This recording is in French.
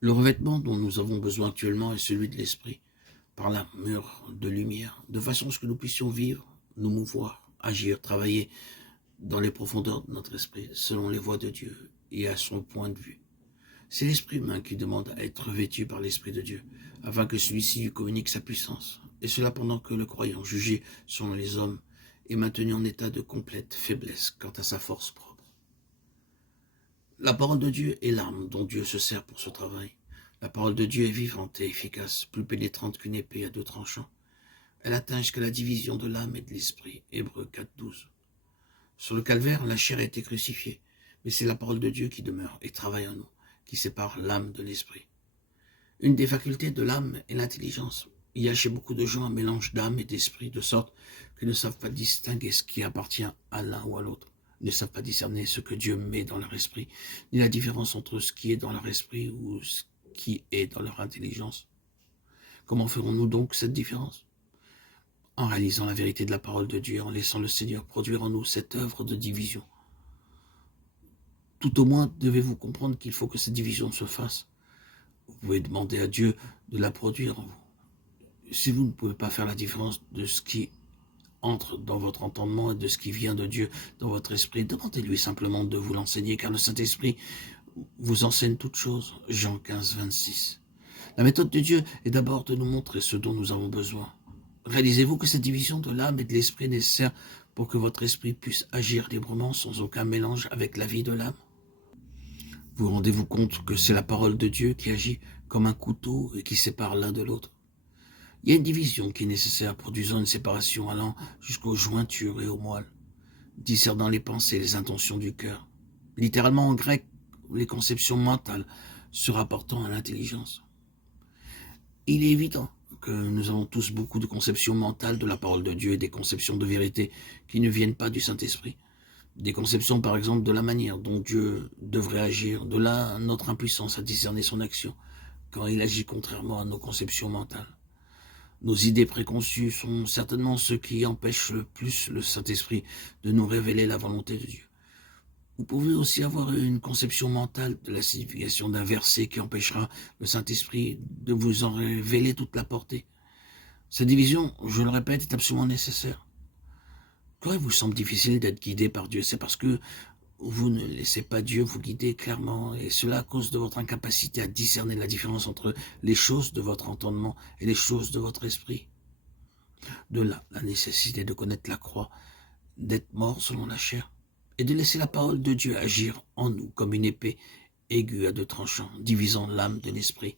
Le revêtement dont nous avons besoin actuellement est celui de l'esprit, par l'armure de lumière, de façon à ce que nous puissions vivre, nous mouvoir, agir, travailler dans les profondeurs de notre esprit, selon les voies de Dieu et à son point de vue. C'est l'esprit humain qui demande à être revêtu par l'Esprit de Dieu, afin que celui-ci lui communique sa puissance, et cela pendant que le croyant, jugé selon les hommes, est maintenu en état de complète faiblesse quant à sa force propre. La parole de Dieu est l'arme dont Dieu se sert pour ce travail. La parole de Dieu est vivante et efficace, plus pénétrante qu'une épée à deux tranchants. Elle atteint jusqu'à la division de l'âme et de l'esprit. Hébreux 4:12. Sur le calvaire, la chair a été crucifiée, mais c'est la parole de Dieu qui demeure et travaille en nous, qui sépare l'âme de l'esprit. Une des facultés de l'âme est l'intelligence. Il y a chez beaucoup de gens un mélange d'âme et d'esprit, de sorte qu'ils ne savent pas distinguer ce qui appartient à l'un ou à l'autre, ne savent pas discerner ce que Dieu met dans leur esprit, ni la différence entre ce qui est dans leur esprit ou ce qui est dans leur intelligence. Comment ferons-nous donc cette différence? En réalisant la vérité de la parole de Dieu, en laissant le Seigneur produire en nous cette œuvre de division. Tout au moins devez-vous comprendre qu'il faut que cette division se fasse. Vous pouvez demander à Dieu de la produire en vous. Si vous ne pouvez pas faire la différence de ce qui entre dans votre entendement et de ce qui vient de Dieu dans votre esprit, demandez-lui simplement de vous l'enseigner, car le Saint-Esprit vous enseigne toutes choses. Jean 15:26. La méthode de Dieu est d'abord de nous montrer ce dont nous avons besoin. Réalisez-vous que cette division de l'âme et de l'esprit est nécessaire pour que votre esprit puisse agir librement sans aucun mélange avec la vie de l'âme? Vous rendez-vous compte que c'est la parole de Dieu qui agit comme un couteau et qui sépare l'un de l'autre? Il y a une division qui est nécessaire, produisant une séparation allant jusqu'aux jointures et aux moelles, discernant les pensées et les intentions du cœur. Littéralement en grec, les conceptions mentales se rapportant à l'intelligence. Il est évident que nous avons tous beaucoup de conceptions mentales de la parole de Dieu et des conceptions de vérité qui ne viennent pas du Saint-Esprit. Des conceptions par exemple de la manière dont Dieu devrait agir, de là notre impuissance à discerner son action quand il agit contrairement à nos conceptions mentales. Nos idées préconçues sont certainement ce qui empêche le plus le Saint-Esprit de nous révéler la volonté de Dieu. Vous pouvez aussi avoir une conception mentale de la signification d'un verset qui empêchera le Saint-Esprit de vous en révéler toute la portée. Cette division, je le répète, est absolument nécessaire. Quand il vous semble difficile d'être guidé par Dieu, c'est parce que vous ne laissez pas Dieu vous guider clairement, et cela à cause de votre incapacité à discerner la différence entre les choses de votre entendement et les choses de votre esprit. De là, la nécessité de connaître la croix, d'être mort selon la chair, et de laisser la parole de Dieu agir en nous comme une épée aiguë à deux tranchants, divisant l'âme de l'esprit.